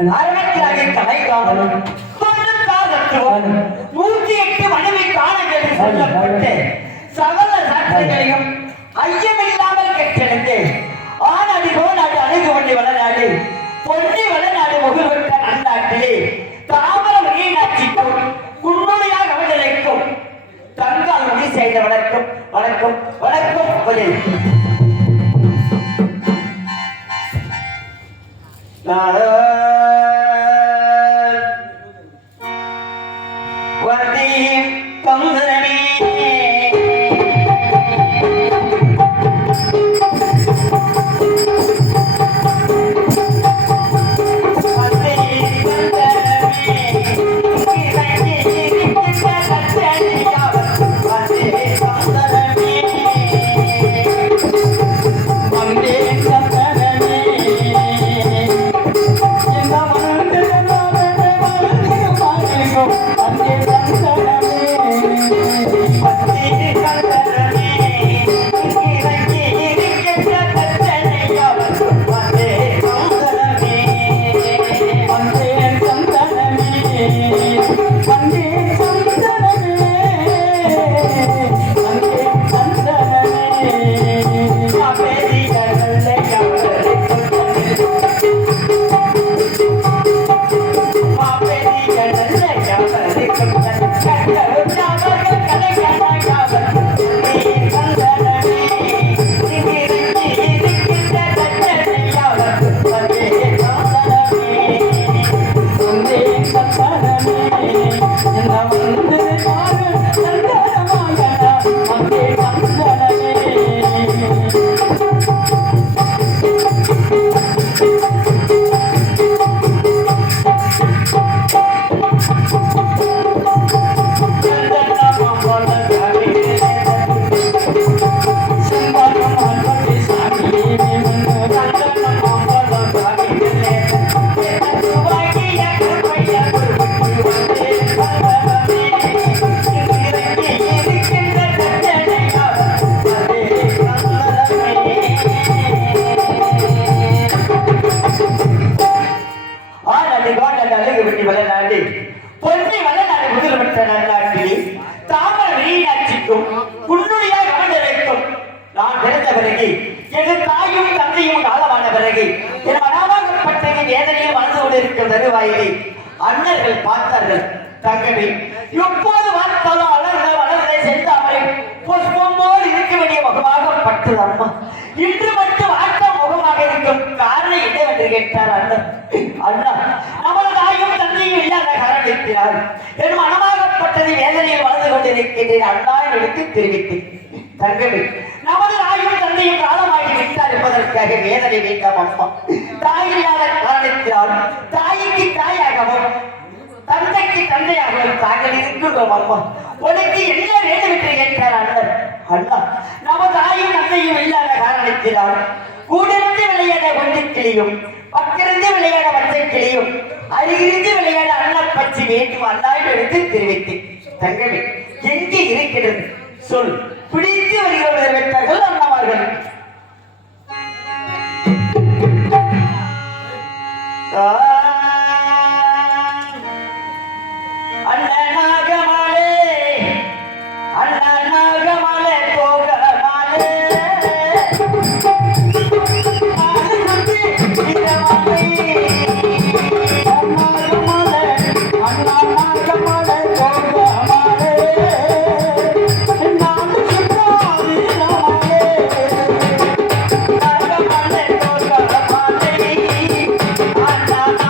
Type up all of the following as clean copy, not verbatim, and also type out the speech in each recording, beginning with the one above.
அரவத்தியாக கலைக்காமலும் 108 மனைவி காணங்கள் சொல்லப்பட்டு சகல சாட்சிகளையும் ஐயமில்லாமல் கற்றெடுத்து ஆனாடி போனாடு அணுகு வண்டி வளநாடு பொன்னி வளநாடு முகழ்விட்ட நன்னாட்டிலே தாமரம் மீனாட்சிக்கும் குன்னுடையாக அவர்களுக்கும் தங்கால் மொழி செய்த வணக்கம் வணக்கம் வணக்கம் அண்ணர்கள் பார்த்தார்கள் தங்கமே எப்போது பார்த்தாலும் வளர்ந்த வளர்ந்த செந்தாமரை புஷ்பம் போல் இருக்க வேண்டிய முகமாக பட்டது அம்மா இன்று மட்டும் வாட்ட முகமாக இருக்கும் காரணம் என்னவென்று கேட்டார் அண்ணன் அண்ணா நமது தாயும் தந்தையும் இல்லாத காரணத்தினால் என் மனமாகப்பட்டதை வேதனையில் வாழ்ந்து கொண்டிருக்கின்றேன் அண்ணா எடுத்து தெரிவித்தேன் தங்கமே நமது தாயும் தந்தையும் காலமாகி விட்டார் என்பதற்காக வேதனை வேண்டாம் அம்மா தாயில்லாத காரணத்தினால் தாய்க்கு தாயாகவும் தந்தைக்கு தந்தையாகவும் தாங்கள் இருக்கிறோம் அம்மா உனக்கு என்ன வேண்டும் என்று கேட்டார் அண்ணன் அண்ணா நமது தாயும் தந்தையும் இல்லாத காரணத்தினால் கூடிருந்து விளையாட ஒன்றுக்கிளியும் பக்கிருந்து விளையாட வஞ்சக்கிளியும் அருகிருந்து விளையாட அண்ணன் பற்றி வேண்டும் அண்ணா எடுத்து தெரிவித்தேன் தங்கமே எங்கே இருக்கிறது சொல் பிடித்து வருகிறவர்கள் வெட்டார்கள் அண்ணாமார்கள் அண்ணனாகமலே அண்ணனாகமலே போகமலே I'm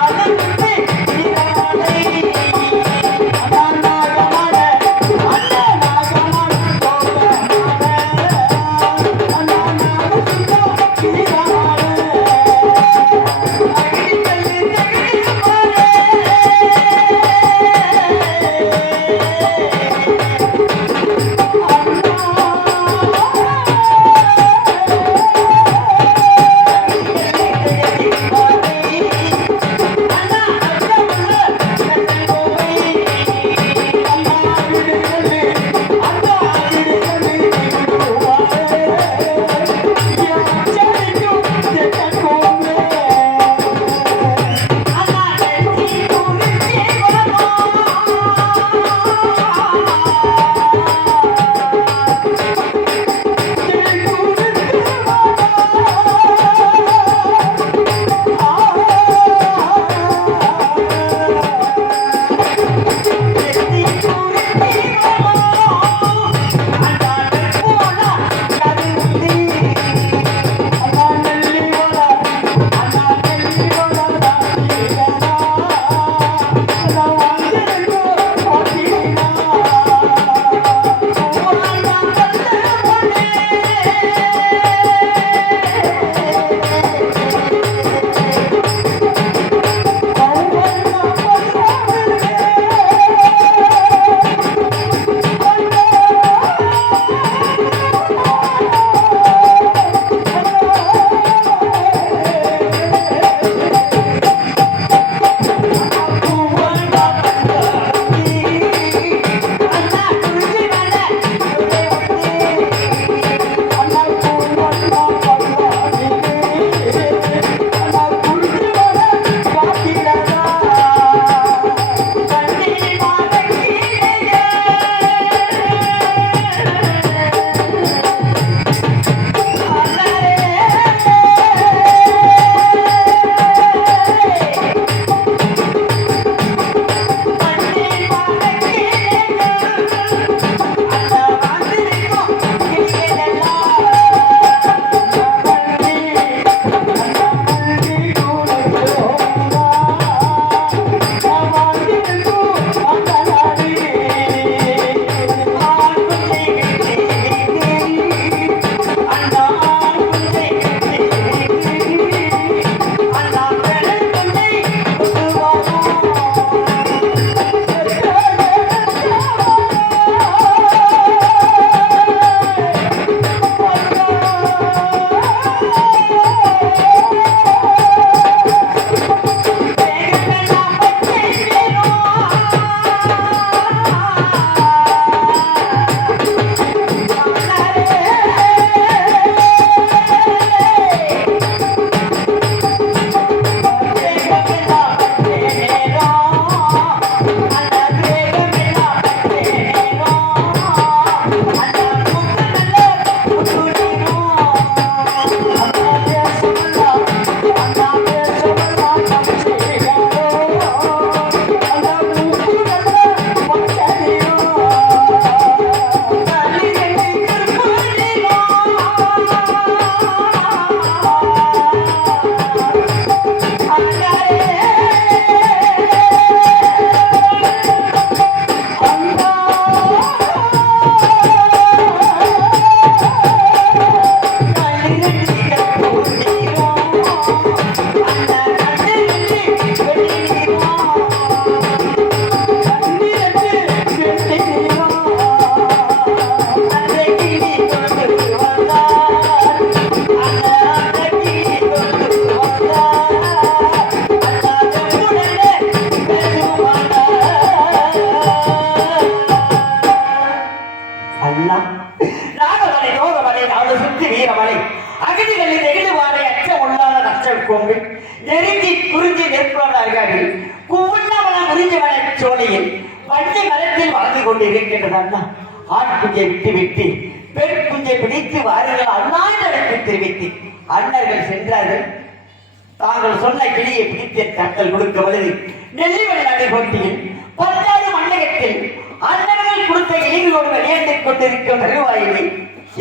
சோலையில் வண்டி மரத்தில் வாழ்ந்து கொண்டு இருக்கின்றது அண்ணா. ஆண் குஞ்சை விட்டு விட்டு பெண் குஞ்சை பிடித்து வாருங்கள் அண்ணா என்று அழைப்பு தெரிவித்து அண்ணர்கள் சென்றார்கள். தாங்கள் சொன்ன கிளியை பிடித்து தங்கள் கொடுக்க வருது நெல்லிமலை நடை போட்டியில் 16 மண்டகத்தில் அண்ணர்கள் கொடுத்த கிளிகளோடு விளையாண்டுக் கொண்டிருக்கும் தருவாயிலை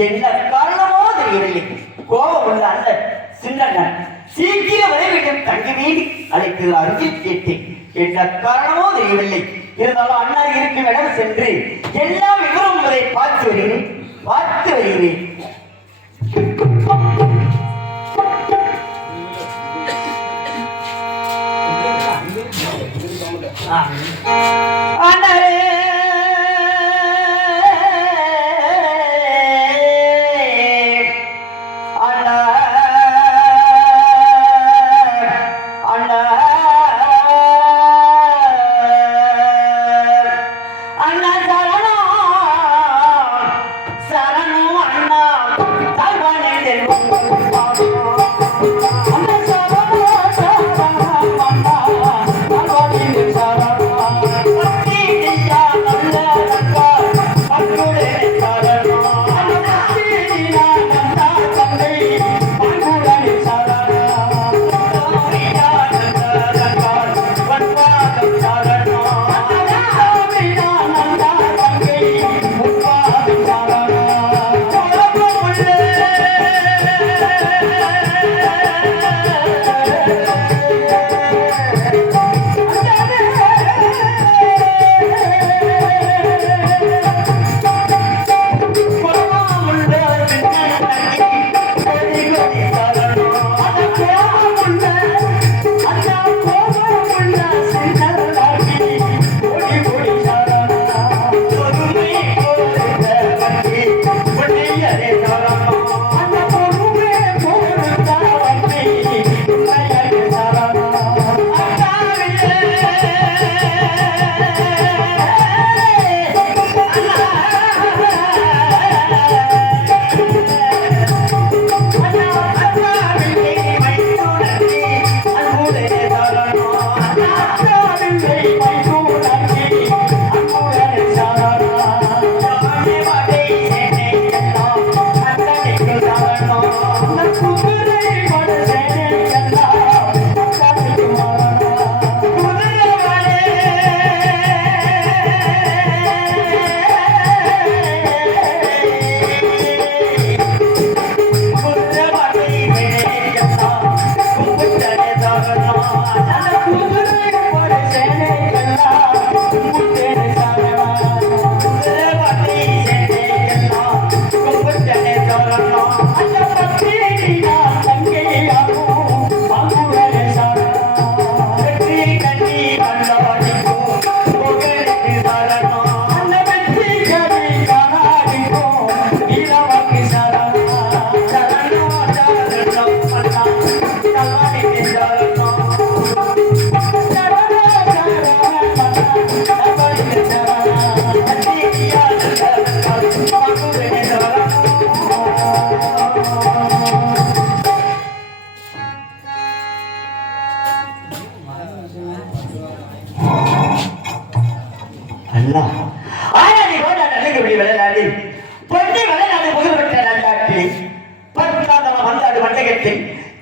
என்ன காரணமோ தெரியவில்லை. கோபம் உள்ள அண்ணன் சின்னண்ணன் சீக்கிரம் வரை வேண்டும் தங்கி வீடு அழைத்து அருகில் கேட்டேன். என்ன காரணமோ தெரியவில்லை. இருந்தாலும் அண்ணன் இருக்கும் இடம் சென்று எல்லா விவரம் அதை பார்த்து வருகிறேன்.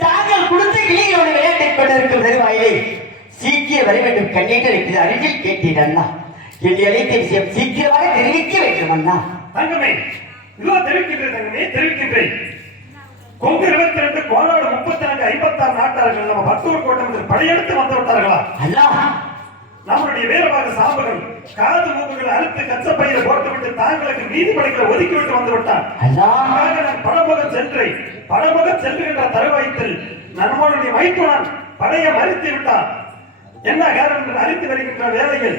தாங்கள் கொடுத்த கிளிகளோடு விளையாட்டுக் கொண்டிருக்கும் தருவாயிலே சீக்கிரம் வர வேண்டும் கண்ணீர் அருகில் கேட்டேன் அண்ணா. என்னை அழைத்த விஷயம் சீக்கிரமாக தெரிவிக்க வேண்டும் அண்ணா. தங்கமே தெரிவிக்கின்றேன் தங்கமே தெரிவிக்கின்றேன். கொங்கு 22 கோலாடு 32 56 நாட்டார்கள் நம்ம பத்தூர் கோட்டம் படையெடுத்து வந்து விட்டார்களா அண்ணா? நம்முடைய வீரபாக சாம்பகம் காது மூக்குகளை அறுத்து கச்சப்பையில போட்டுவிட்டு தாங்களுக்கு நீதிமன்றங்களை ஒதுக்கிவிட்டு வந்து விட்டான். நான் படமுகம் சென்றுகின்ற தருவாயத்தில் நம்மளுடைய மைத்துனான் படையை மறித்து விட்டான். என்ன காரணம் என்று அறிந்து வருகின்ற வேலையில்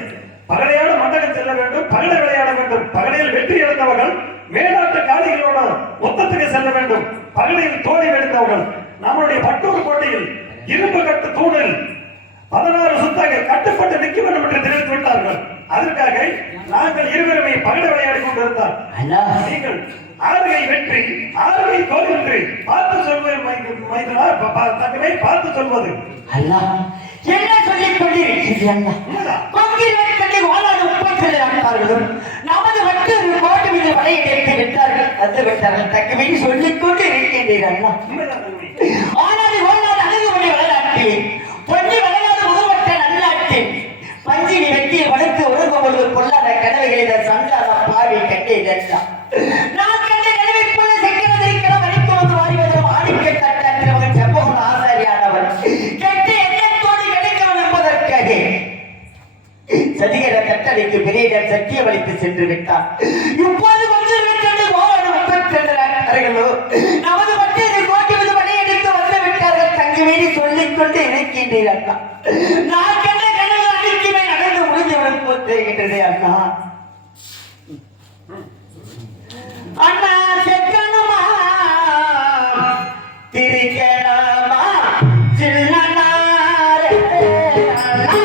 பகடையோடு மண்டகம் செல்ல வேண்டும், பகடை விளையாட வேண்டும். பகடையில் வெற்றி எடுத்தவர்கள் மேலாட்டு காளிகளோட மொத்தத்துக்கு செல்ல வேண்டும். பகடையில் தோழி எடுத்தவர்கள் நம்முடைய பட்டூர் கோட்டையில் இரும்பு கட்டு தூணில் 16 சுத்தாக கட்டுப்பட்டு நிற்க வேண்டும் என்று தெரிவித்து விட்டார்கள். அதற்காக நாங்கள் இருவருமே பகடை விளையாடி கொண்டிருந்தார். நீங்கள் ஆறுகை வெற்றி ஆறுகை தோல்வி என்று பார்த்து சொல்வது தங்கமே, பார்த்து சொல்வது என்ன சொல்லிக் கொண்டிருக்கிறீர்கள்? வந்தார்களோ நமது வட்டு கோட்டை மீது படையெடுத்து விட்டார்கள் வந்து விட்டார்கள் தக்கவே சொல்லிக் கொண்டு இருக்கின்றீர்கள் அண்ணா உண்மைதான் தம்பி. ஆனால் ஓனாது அழகுமணி வளநாட்டில் பொன்னி வளராத முகவற்ற நல்லாட்டில் பஞ்சினி வெட்டிய வழக்கு ஒழுங்குமுழு கொள்ளாத கனவுகளில் சந்தான பாவி கண்டேன் நான் கண்ட கனவை போல செக்கிறதற்கெல்லாம் வரைக்கும் வந்து வாரிவதும் ஆடிக்க தட்டாற்றின மகன் செப்பகுன் ஆசாரியானவர் கெட்ட எண்ணத்தோடு கிடைக்கணும் என்பதற்காக சதிகர கட்டளைக்கு பெரியடன் சத்தியம் அளித்து சென்று விட்டார் இப்போது வந்து விட்டது ஓராடு 32 நமது மத்திய கோட்டை மீது படையெடுத்து வந்து விட்டார்கள் தங்குவேடி சொல்லிக் கொண்டு இருக்கின்றீர்கள் அண்ணா நான் கண்ட கனவு அடிக்குமே நடந்து முடிந்து விட தெரிகின்றது அண்ணா அண்ணா செக்கணுமா திரிக்கலாமா சின்னனாரே அண்ணா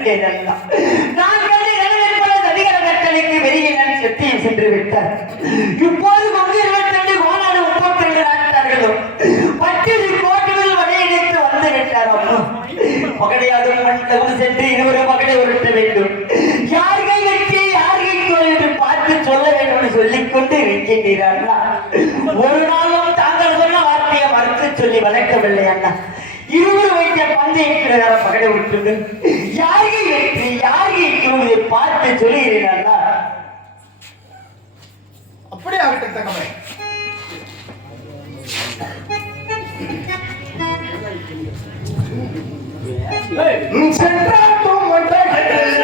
கண்டேன் அல்லா. நான் கண்டு நிலவேற்பட அதிகார கட்டளைக்கு வெளியே நான் செட்டியில் சென்று விட்டார். இப்போது 22 கோணாடு 32 நாட்டார்களும் 10 கோட்டுகள் வரையெடுத்து வந்து விட்டார். அம்மா மகடையாதும் மண்டபம் சென்று இருவரும் மகனை உருட்ட வேண்டும். யார்கை வெற்றி யார்கை தோல் என்று பார்த்து சொல்ல வேண்டும் என்று சொல்லிக் கொண்டு இருக்கின்றார். ஒரு நாளும் தாங்கள் சொன்ன வார்த்தையை மறுத்து சொல்லி வளர்க்கவில்லை அண்ணா. இருவர் வைத்த பந்தய பிரகாரம் மகனை விட்டுங்கள். யார்கை வெற்றி யார்கை தோல் இதை பார்த்து சொல்லுகிறேன். அப்படியே ஆகட்டும் தங்கமே. சென்றாட்டும் மண்டகத்தில்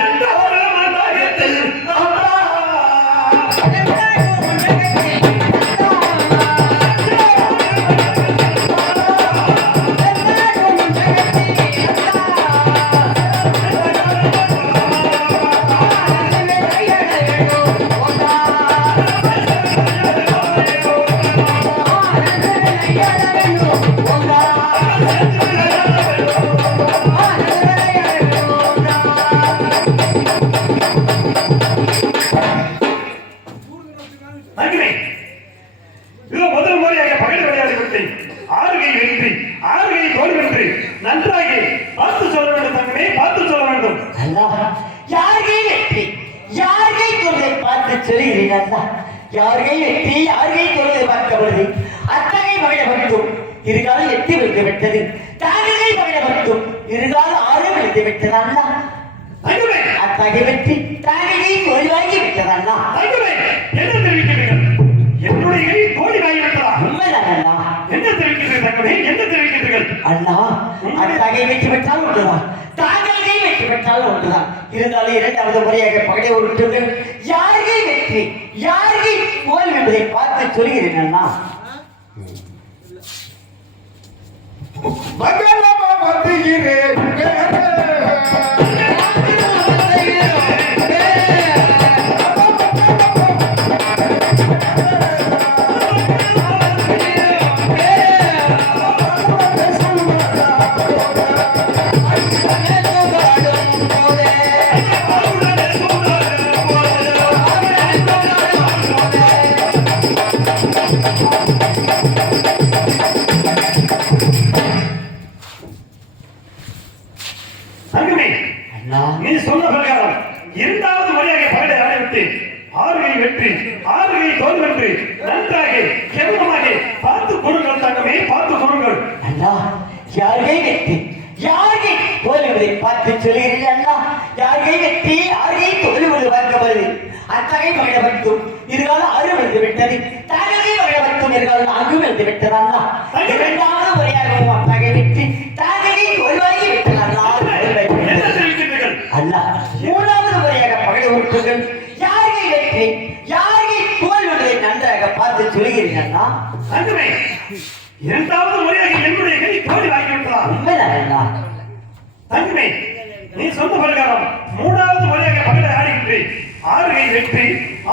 யார்கை வெற்றி யார்கை தோல்வி பார்க்கப்படுது. அத்தகை மகிழ மட்டும் இருகாலம் 8 விழுந்து விட்டது. தாகை மகிழ மட்டும் இருகாலம் 6 விழுந்து விட்டதா. அத்தகை வெற்றி தாகை தோல்வாங்கி விட்டதா. என்ன தெரிவிக்கிறீர்கள்? என்னுடைய தோல்வி ஆகிவிட்டதா? உண்மைதான் அண்ணா. என்ன தெரிவிக்கிறீர்கள் தங்கமே? என்ன தெரிவிக்கிறீர்கள்? அண்ணா அத்தகை வெற்றி பெற்றால் ஒன்றுதான், தாங்கை வெற்றி பெற்றால் ஒன்றுதான். இருந்தாலும் இரண்டாவது முறையாக பகடை உருட்டுங்கள். யார்கை வெற்றி யார்கை தோல்வி என்பதை பார்த்து சொல்கிறேன் அண்ணா. மங்களமா வந்துகிறேன். நீ சொன்ன பிரகாரம் இரண்டாவது முறையாக பகடை ஆடிவிட்டு 6 கை வெற்றி 6 கை தோல் வெற்றி நன்றாக கெவலமாக பார்த்து கொடுங்கள் தங்கமே, பார்த்து கொடுங்கள். அண்ணா யார்கை வெற்றி யார்கை தோல்வி என்பதை பார்த்து சொல்கிறீர்கள் அண்ணா. யார்கை வெற்றி யார்கை தோல்வி என்பது பார்க்கப்படுது. அத்தகை மகிழ மட்டும் இருகாலம் 6 விழுந்து விட்டது. தாகை மகிழ மட்டும் இருகாலம் 4 விழுந்து விட்டது அண்ணா. இரண்டாவது முறையாக அத்தகை வெற்றி தாகை தோல்வாங்கி விட்டது அண்ணா. அண்ணா மூணாவது முறையாக பகடை உருட்டுங்கள். யார்கை வெற்றி யார்கை தோல்வி என்பதை நன்றாக பார்த்து சொல்கிறீர்கள் அண்ணா. தங்கமே இரண்டாவது முறையாக என்னுடைய கை தோல்வி ஆகிவிட்டதா? உண்மைதான் அண்ணா. தங்கமே நீ சொன்ன பிரகாரம் மூணாவது முறையாக பகடை ஆடுகின்றேன். 6 கை வெற்றி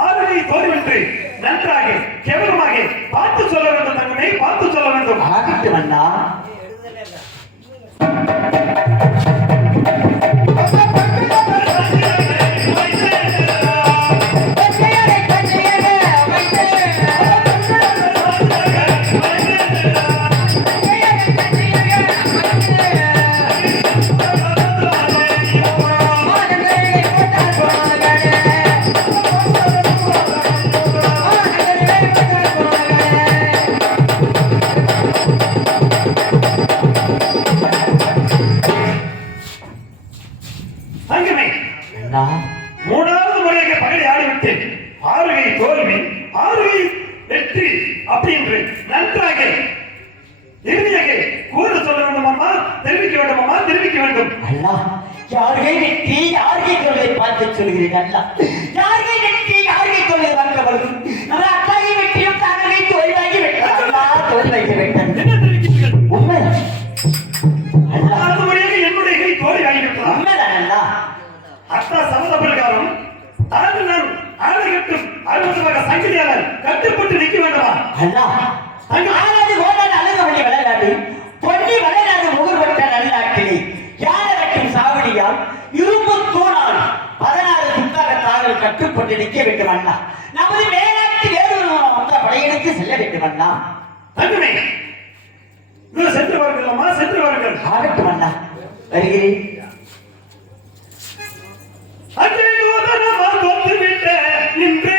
6 கை தோல்வி வெற்றி நன்றாக கெவலமாக பார்த்து சொல்ல வேண்டும் தங்கமே, பார்த்து சொல்ல வேண்டும். ஆகட்டும் அண்ணா. மூணாவது முறையாக பகடை ஆடிவிட்டு 6 கை தோல்வி 6 கை வெற்றி அப்படி என்று நன்றாக இறுதியாக கூற சொல்ல வேண்டும் அம்மா, தெரிவிக்க வேண்டும் அம்மா, தெரிவிக்க வேண்டும். அண்ணா யார்கை வெற்றி யார்கை தோல்வியை பார்த்து சொல்கிறீர்கள் அண்ணா. யார்கை வெற்றி யார்கை தோல்வியை பார்க்கப்படுது. நம்ம அத்தாகை வெற்றியும் தாகை தோல்வாங்கி விட்டது அண்ணா. தோல்வாங்கி விட்டது. என்ன தெரிவிக்கிறீர்கள்? உண்மை அண்ணா. மூணாவது முறையாக என்னுடைய கை தோல்வி ஆகிவிட்டதா? உண்மைதான் அண்ணா. அத்தா சம்மத பிரகாரம் தாங்கள் நான் ஆணையற்றும் அலுவலக சங்கிலியாளர் கட்டுப்பட்டு நிற்க வேண்டுமா? அண்ணா ஆனது கோடான அழுக வழி விளையாடு பொன்னி விளையாடு முகர்வட்ட நல்லாட்டிலே யாரை கட்டும் சாவடியால் இரும்பு கொண்டு நிற்க வேண்டும் அண்ணா. நமது மேலாட்டு வேறு படையெடுத்து செல்ல வேண்டும் அண்ணா. தங்கமே சென்று வாருங்கள், சென்று வாருங்கள். ஆகட்டும் அண்ணா, வருகிறேன். அன்றே தோத்து விட்ட இன்று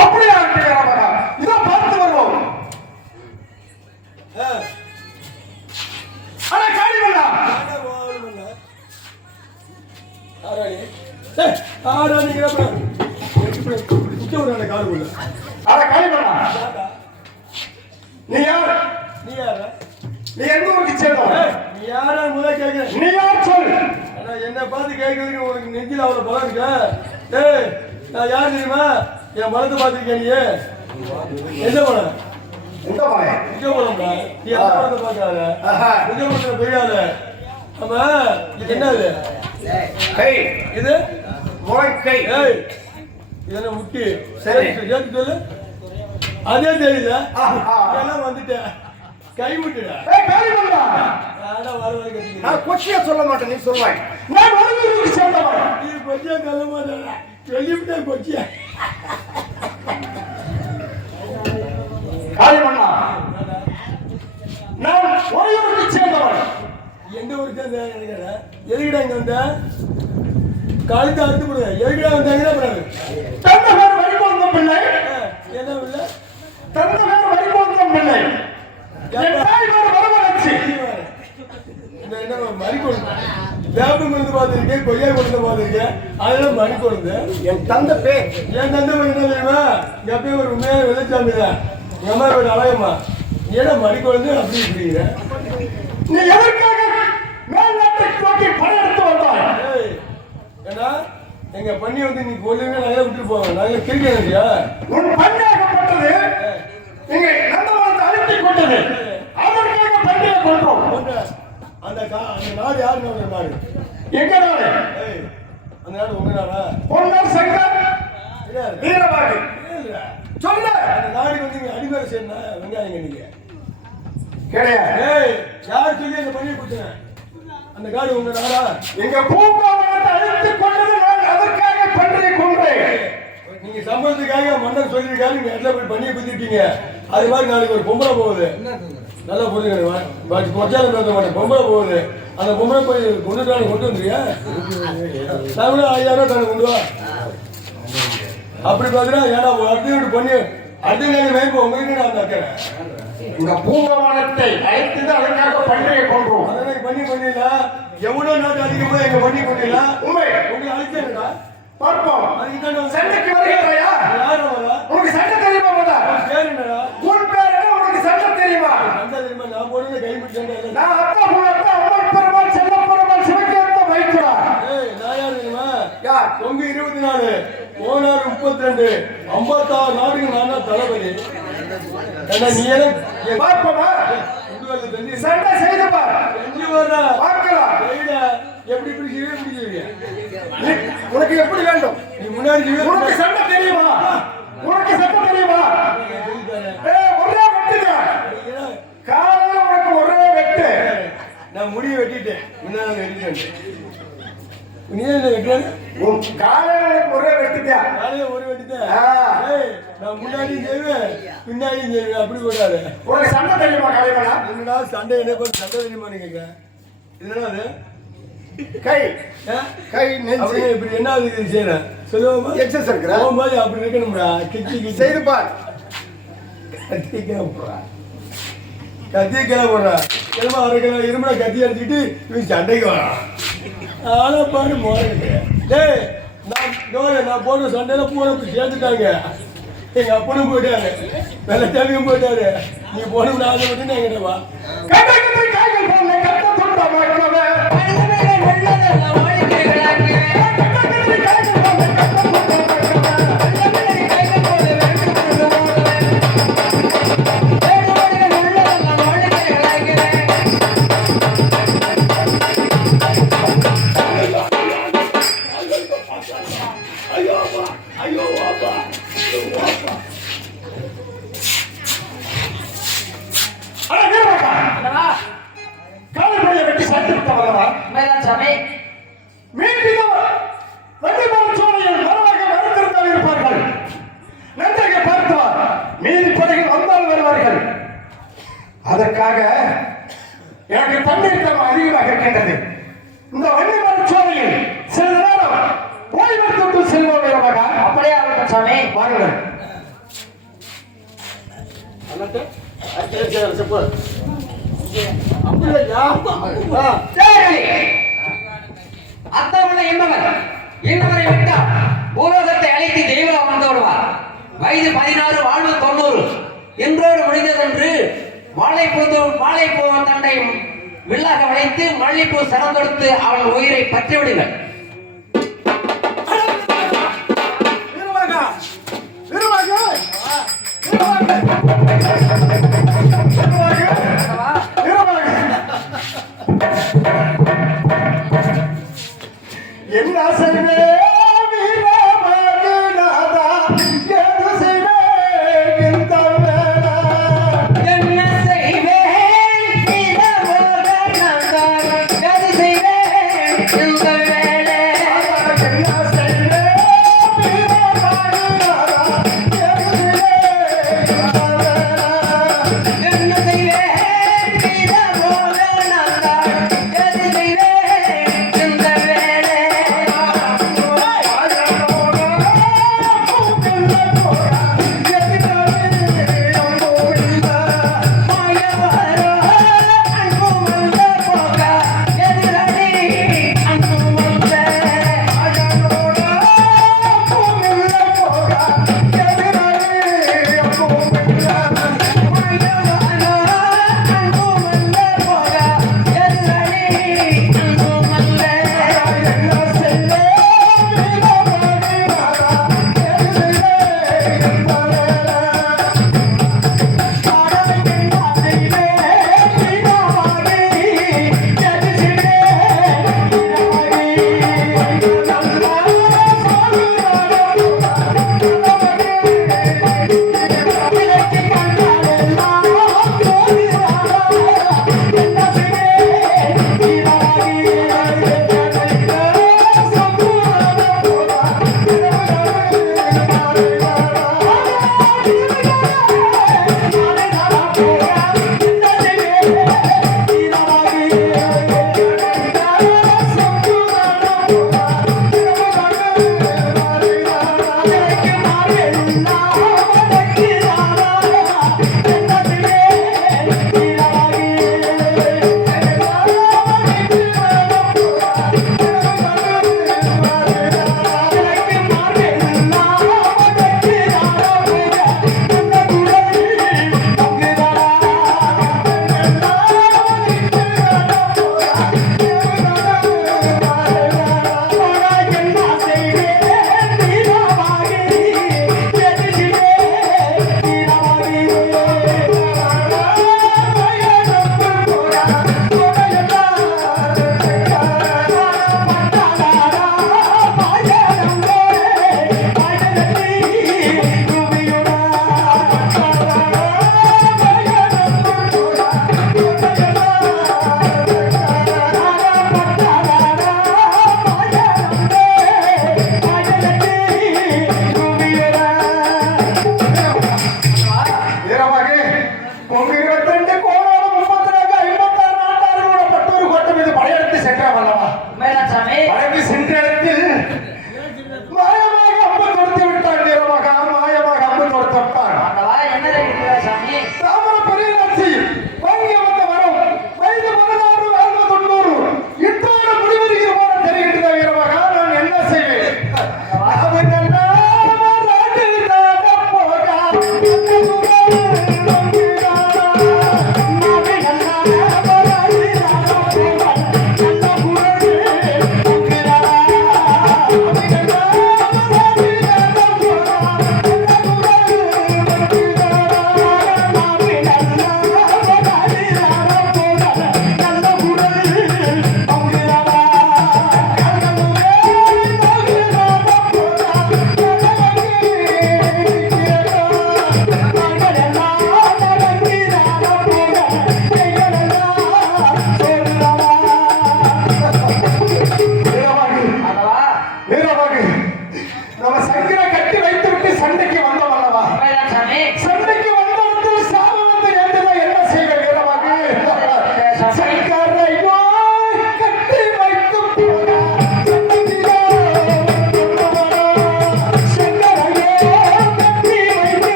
அப்படியா இதோ பார்த்து வருவோம். அட காடி வேண்டாம். அட காடி வேண்டாம். நீ யார்? நீ எந்த ஊருக்கு சேர்ந்தவன்? நீ யாரா முதல்ல கேட்க? நீ யார் சொல்? என்ன பார்த்து கேட்கறதுக்கு உனக்கு நெஞ்சில் அவ்வளோ பலம் இருக்கா? ஏய், நான் யார் தெரியுமா? என் பலத்தை பார்த்துருக்கேன் நீ. எந்த பலம்? எந்த பலம்? விஜய பலம்டா. நீ அந்த பலத்தை பார்க்காத. விஜய பலத்தை பெய்யாத. ஆமா, இது என்னது? கை. இது முளைக்கை. ஏய், இது என்ன முட்டி? சரி. சேர்த்து சொல்லு. அதே தெரியல. எல்லாம் வந்துட்டேன். கை விட்டுடா. ஏய் காடி வேண்டாம். நான் கொச்சியா சொல்ல மாட்டேன், நீ சொல்வாய். நான் வடலூருக்கு சேர்ந்தவன். நீ கொச்சியா சொல்ல மாட்டேன். சொல்லிவிட்டே கொச்சியா. காளிமண்ணா, நான் வடலூருக்கு சேர்ந்தவன். எந்த ஊருக்கு எதுக்கிட்ட இங்க வந்த? கழுத்தை அறுத்து போடுங்க. எதுக்கிட்ட வந்தாங்கன்னா போறாங்க. தந்த பேர் வரிகொழுந்தம் பிள்ளை. என்ன இல்லை? தந்த பேர் வரிகொழுந்தம் பிள்ளை. என் தாய் பேர் வரவழைச்சி. இந்த என்ன மறிக்கொழுந்து? வேப்பம் கொண்டு பார்த்துருக்கேன், கொய்யா கொண்டு பார்த்துருக்கேன். அதெல்லாம் மறிக்கொழுந்து. என் தந்த பேர். என் தந்தை பேர் என்ன தெரியுமா? எப்பயும் ஒரு உண்மையான வெள்ளச்சாமி தான். என் அம்மா பேர் அழகம்மா. ஏன்னா மறிக்கொழுந்து அப்படி இருக்கிறீங்க. நீ எதற்காக மேல்நாட்டை நோக்கி படையெடுத்து வந்தாய்? ஏய், ஏன்னா எங்க பண்ணி வந்து நீ கொல்லுங்க, நாங்களே விட்டுட்டு போவாங்க. நாங்களே கிரிக்கெட் இல்லையா? உன் பணியாகப்பட்டது இங்கே நந்தவனத்தை அழுத்திக் கொண்டது. அதற்காக பண்டிகை கொன்றோம். அந்த நாடு யாரு நாடு? எங்க நாடு? ஏய், அந்த நாடு உங்க நாடா? பொன்னர் சங்கர் வீரபாகு. சொல்லு. அந்த நாடு வந்து நீங்க அடிமையில சேர்ந்தா வெங்காயம் நீங்க கிடையாது. ஏய், யார் சொல்லி அந்த பண்ணியை கொடுத்தேன்? அந்த காடு உங்க நாடா? எங்க பூங்காவனத்தை அழுத்திக் கொண்டது. நான் அதற்காக பண்டிகை கொன்றேன். நீங்க சம்பளத்துக்காக மன்னர் சொல்லியிருக்காரு, நீங்க இடத்துல போய் பண்ணியை குத்திட்டீங்க. அது மாதிரி நாளைக்கு ஒரு பொம்பளை போகுது. நல்லா புரியுங்க. மச்சாரம் பேச மாட்டேன். பொம்பளை போகுது. அந்த பொம்பளை போய் கொண்டுட்டாலும் கொண்டு வந்துறியா? நான் கூட 5000 தானே கொண்டு வா. அப்படி பார்த்தா ஏன்னா அடுத்த வீடு பண்ணி அடுத்த நேரம் மேய்ப்போம் உங்களுக்கு நான் தக்கிறேன். இந்த பூங்கவனத்தை அழைத்து அதற்காக பன்றியை கொன்றோம். அதனை பண்ணிடல எவ்வளவு நாட்டு அதிகமா எங்க பண்ணிடலாம். உண்மை உங்களை அழிச்சா பார்ப்போம். அதுக்கு சண்டைக்கு வருகிறாயா? யாரும் வரா? உனக்கு சண்டை தெரியுமா? பேர் என்னடா? உன் பேர் என்ன? உனக்கு சண்டை தெரியுமா? சண்டை தெரியுமா? நான் போடுறது கைப்பிடிச்சேன். நான் அப்பா புள்ளப்பா அம்மாள் பெருமாள் செல்ல பெருமாள் சிவகேந்த வைக்கிறா. நான் யார் தெரியுமா? யார்? தொங்கு 24 ஓனார் 32 56 நாடுக்கு நான் தான் தளபதி. ஏன்னா நீ எனக்கு பார்ப்போமா? சண்டை செய்து பார். செஞ்சு வர்ற பார்க்கலாம். எப்படி இப்படி செய்ய முடியுங்க? உனக்கு எப்படி வேண்டும்? நீ முன்னாடி உனக்கு சண்டை தெரியுமா? உனக்கு சண்டை தெரியுமா? ஒரே வெட்டுதான். காலையில உனக்கு ஒரே வெட்டு. நான் முடிய வெட்டிட்டேன். முன்னாடி வெட்டிட்டேன். நீ என்ன வெட்டுறாரு? உன் காலையில உனக்கு ஒரே வெட்டுதான். காலையில ஒரு வெட்டிட்டேன். நான் முன்னாடியும் செய்வேன் பின்னாடியும் செய்வேன். அப்படி கூடாது. உனக்கு சண்டை தெரியுமா? காலையில என்னடா சண்டை என்ன பண்ண சண்டை தெரியுமான்னு கேட்கிறேன். என்னடா அது? கை கை நெஞ்சு இப்படி என்ன இது செய்யறேன் சொல்லுவோமா? எக்ஸஸ் இருக்கிற போகும்போது அப்படி இருக்கணும்டா. கிச்சி செய்து பார். கத்திக்கலாம் போடுறா. கத்திக்கலாம் போடுறா. எலும்பா அரைக்கலாம் இரும்புடா கத்தி அடிச்சுக்கிட்டு இவன் சண்டைக்கு வரான். ஆனா பாரு மோரங்க. டேய் நான் போடுற சண்டையில பூனை சேர்ந்துட்டாங்க. எங்க அப்பனும் போயிட்டாரு. வெள்ள தேவையும் போயிட்டாரு. நீ போன நாலு மட்டும் என்கிட்ட வா. காய்கள் போல கத்த துண்டா மாட்டவே. அதற்காக எனக்கு தண்ணீர் தரம் அதிகமாக இருக்கின்றது. இந்த வண்டி மரச்சோலையில் சிறிது நேரம் ஓய்வெடுத்து செல்வோம் வீரமாக. அப்படியே ஆகட்டும் சாமி. வாருங்கள். அத்தவணை என்பவரை விட்டால் பூலோகத்தை அழைத்து தெய்வம் வந்து விடுவார். வயது 16 வாழ்வு 90 என்றோடு முடிந்ததென்று வாழைப்பூ தண்டையும் வில்லாக வளைத்து மல்லிப்பூ சரந்தொடுத்து அவன் உயிரை பற்றி விடுங்கள். என்ன செய்வே பொங்கு இருபத்தி